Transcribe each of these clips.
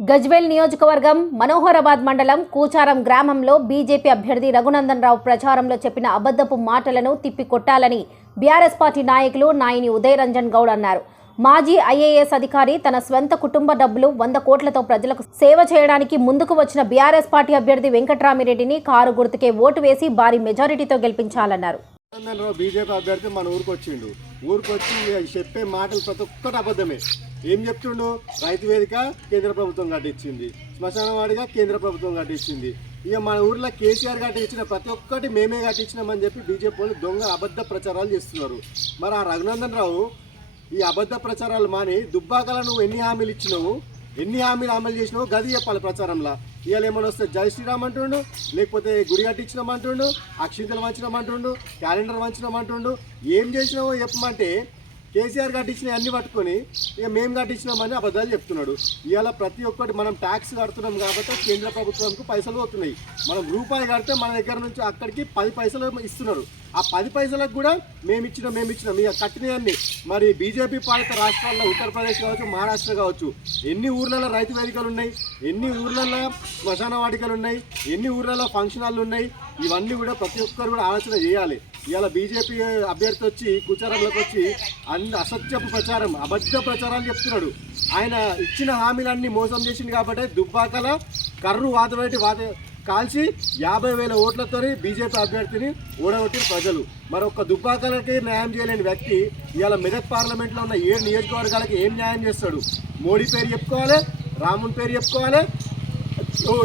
గజ్వేల్ నియోజకవర్గం మనోహరాబాద్ మండలం కూచారం గ్రామంలో బీజేపీ అభ్యర్థి రఘునందన్ రావు ప్రచారంలో చెప్పిన అబద్ధపు మాటలను తిప్పికొట్టాలని బీఆర్ఎస్ పార్టీ నాయకులు నాయని ఉదయరంజన్ గౌడ్ అన్నారు. మాజీ ఐఏఎస్ అధికారి తన స్వంత కుటుంబ డబ్బులు వంద కోట్లతో ప్రజలకు సేవ చేయడానికి ముందుకు వచ్చిన బీఆర్ఎస్ పార్టీ అభ్యర్థి వెంకట్రామిరెడ్డిని కారు గుర్తుకే ఓటు వేసి భారీ మెజారిటీతో గెలిపించాలన్నారు. బీజేపీ అభ్యర్థి మన ఊరికి వచ్చిండు ఊరికి వచ్చి చెప్పే మాటలు ప్రతి ఒక్కటి అబద్ధమే. ఏం చెప్తుండు? రైతు వేదిక కేంద్ర ప్రభుత్వం కట్టించింది. శ్మశానవాడిగా కేంద్ర ప్రభుత్వం కట్టించింది. ఇక మన ఊర్లో కేసీఆర్ కట్టించిన ప్రతి ఒక్కటి మేమే కట్టించినామని చెప్పి బీజేపీ వాళ్ళు దొంగ అబద్ధ ప్రచారాలు చేస్తున్నారు. మరి ఆ రఘునందన్ రావు ఈ అబద్ధ ప్రచారాలు మాని దుబ్బాకల నువ్వు ఎన్ని హామీలు ఇచ్చినావు? ఎన్ని హామీలు అమలు చేసినావు? గది చెప్పాలి ప్రచారంలో. ఇవాళ ఏమైనా వస్తే జై శ్రీరామ్ అంటుండు లేకపోతే గుడి కట్టించినామంటుండు అక్షింతలు వంచినాం అంటుండు క్యాలెండర్ వంచినాం అంటుండు ఏం చేసినావో చెప్పమంటే కేసీఆర్ కట్టించిన అన్ని పట్టుకొని ఇక మేము కట్టించినామని అబద్ధాలు చెప్తున్నాడు. ఇవాళ ప్రతి ఒక్కటి మనం ట్యాక్స్ కడుతున్నాం కాబట్టి కేంద్ర ప్రభుత్వంకు పైసలు పోతున్నాయి. మనం రూపాయి కడితే మన దగ్గర నుంచి అక్కడికి పది పైసలు ఇస్తున్నారు. ఆ పది పైసలకు కూడా మేము ఇచ్చినాం మేము ఇచ్చినాం ఇక కట్టినవన్నీ మరి బీజేపీ పాలిత రాష్ట్రాల్లో ఉత్తరప్రదేశ్ కావచ్చు మహారాష్ట్ర కావచ్చు ఎన్ని ఊర్లలో రైతు వేదికలు ఉన్నాయి ఎన్ని ఊర్లలో శ్మశాన వాటికలు ఉన్నాయి ఎన్ని ఊర్లలో ఫంక్షన్ హాల్లు ఉన్నాయి ఇవన్నీ కూడా ప్రతి ఒక్కరు కూడా ఆలోచన చేయాలి. ఇవాళ బీజేపీ అభ్యర్థి వచ్చి కుచారంలోకి వచ్చి అన్ని అసత్యపు ప్రచారం అబద్ధ ప్రచారాలు చెప్తున్నాడు. ఆయన ఇచ్చిన హామీలన్నీ మోసం చేసింది కాబట్టి దుబ్బాకల కర్రు వాదబెట్టి వాద కాల్చి యాభై వేల ఓట్లతో బీజేపీ అభ్యర్థిని ఓడగొట్టిన ప్రజలు. మరి ఒక్క దుబ్బాకలకి న్యాయం చేయలేని వ్యక్తి ఇవాళ మెదక్ పార్లమెంట్లో ఉన్న ఏడు నియోజకవర్గాలకి ఏం న్యాయం చేస్తాడు? మోడీ పేరు చెప్పుకోవాలి రాముని పేరు చెప్పుకోవాలి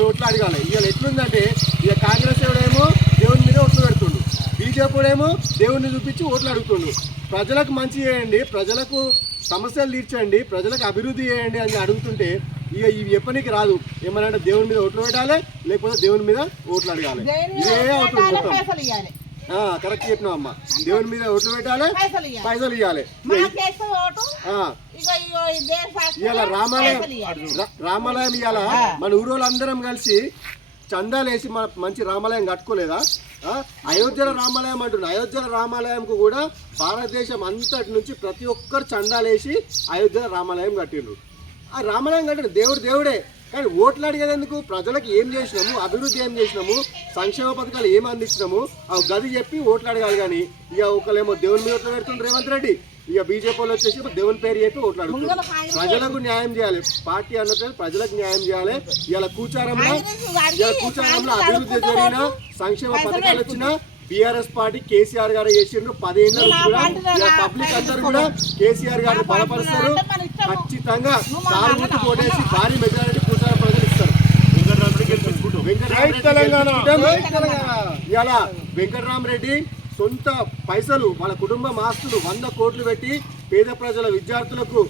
ఓట్లు అడగాలి. ఇవాళ ఎట్లుందంటే ఇక కాంగ్రెస్ ఏమో దేవుని మీద ఓట్లు పెడుతుండు. బీజేపీ ఏమో దేవుడిని చూపించి ఓట్లు అడుగుతుండు. ప్రజలకు మంచి చేయండి ప్రజలకు సమస్యలు తీర్చండి ప్రజలకు అభివృద్ధి చేయండి అని అడుగుతుంటే ఇక ఇవి చెప్పనీకి రాదు. ఏమనంటే దేవుని మీద ఓట్లు పెట్టాలి లేకపోతే దేవుని మీద ఓట్లు అడగాలి. ఇదే మొత్తం. ఆ, కరెక్ట్ చెప్పినావు అమ్మ. దేవుని మీద ఓట్లు పెట్టాలి పైసలు ఇవ్వాలి ఇవాళ రామాలయం రామాలయం ఇవాళ మన ఊరోళ్ళందరం కలిసి చందాలు వేసి మన మంచి రామాలయం కట్టుకోలేదా? అయోధ్యలో రామాలయం అంటున్నా. అయోధ్యలో రామాలయంకు కూడా భారతదేశం అంతటి నుంచి ప్రతి ఒక్కరు చందాలు వేసి అయోధ్యలో రామాలయం కట్టిండ్రు. ఆ రామాలయం కట్టిండు దేవుడు దేవుడే. కానీ ఓట్లు అడిగేది ఎందుకు? ప్రజలకు ఏం చేసినాము? అభివృద్ధి ఏం చేసినాము? సంక్షేమ పథకాలు ఏం అందించినాము? ఆ గది చెప్పి ఓట్లు అడగాలి కానీ ఇక ఒకళ్ళేమో దేవుని మీద ఓట్లు పెడుతుండ్రు రేవంత్ రెడ్డి. ఇక బీజేపీ వాళ్ళు వచ్చేసి దేవుని పేరు చెప్పి ఓట్లు అడుగుతున్నారు ప్రజలకు న్యాయం చేయాలి. పార్టీ అన్నట్టు ప్రజలకు న్యాయం చేయాలి. ఇలా కూచారంలో ఇలా కూచారంలో అభివృద్ధి జరిగిన సంక్షేమ పథకాలు వచ్చిన బీఆర్ఎస్ పార్టీ కేసీఆర్ గారు చేసిండ్రు. పదేళ్ళ నుంచి కూడా పబ్లిక్ అందరూ కూడా కేసీఆర్ గారిని బలపరుస్తారు. ఖచ్చితంగా గుర్తు కొట్టేసి భారీ మెజారిటీ కూచారం ప్రజలు ఇస్తారు ఇలా వెంకటరామరెడ్డి సొంత పైసలు వాళ్ళ కుటుంబం ఆస్తులు వంద కోట్లు పెట్టి పేద ప్రజల విద్యార్థులకు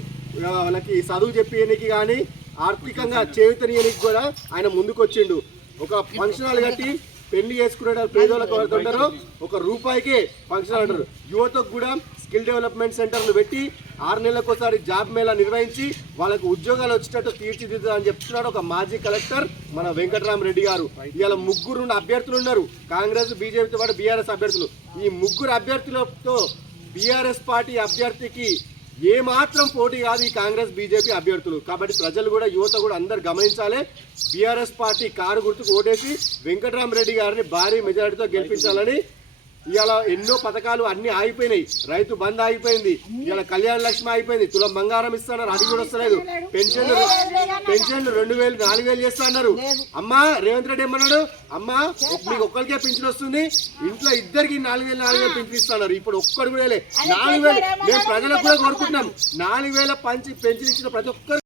వాళ్ళకి చదువు చెప్పేయడానికి కానీ ఆర్థికంగా చేయుతనీయనికి కూడా ఆయన ముందుకు వచ్చిండు ఒక ఫంక్షన్ హాల్ కట్టి పెళ్ళి చేసుకునే పేదోళ్ళకి వాడుతుంటారు ఒక రూపాయికే ఫంక్షన్ అంటారు. యువతకు కూడా స్కిల్ డెవలప్మెంట్ సెంటర్లు పెట్టి ఆరు నెలలకోసారి జాబ్ మేళా నిర్వహించి వాళ్ళకు ఉద్యోగాలు వచ్చేటట్టు తీర్చిదిద్దా అని చెప్తున్నాడు ఒక మాజీ కలెక్టర్ మన వెంకటరామరెడ్డి గారు. ఇవాళ ముగ్గురు అభ్యర్థులు ఉన్నారు. కాంగ్రెస్ బీజేపీతో పాటు బీఆర్ఎస్ అభ్యర్థులు. ఈ ముగ్గురు అభ్యర్థులతో బీఆర్ఎస్ పార్టీ అభ్యర్థికి ఏ మాత్రం పోటీ కాదు ఈ కాంగ్రెస్ బీజేపీ అభ్యర్థులు. కాబట్టి ప్రజలు కూడా యువత కూడా అందరు గమనించాలి. బీఆర్ఎస్ పార్టీ కారు గుర్తుకు ఓటేసి వెంకటరామరెడ్డి గారిని భారీ మెజారిటీతో గెలిపించాలని ఇవాళ ఎన్నో పథకాలు అన్ని ఆగిపోయినాయి. రైతు బంద్ ఆగిపోయింది. ఇవాళ కళ్యాణ లక్ష్మి ఆగిపోయింది. తులం బంగారం ఇస్తున్నారు. అది కూడా వస్తలేదు. పెన్షన్లు పెన్షన్లు రెండు వేలు నాలుగు వేలు చేస్తా అన్నారు. అమ్మా రేవంత్ రెడ్డి ఏమన్నాడు? అమ్మా మీకు ఒక్కరికే పెన్షన్ వస్తుంది. ఇంట్లో ఇద్దరికి నాలుగు వేలు నాలుగు వేలు పెన్షన్ ఇస్తున్నారు ఇప్పుడు ఒక్కడు కూడా లే నాలుగు వేలు. మేము ప్రజలకు కూడా కోరుకుంటున్నాం. నాలుగు వేల పంచి పెన్షన్ ఇచ్చిన ప్రతి ఒక్కరు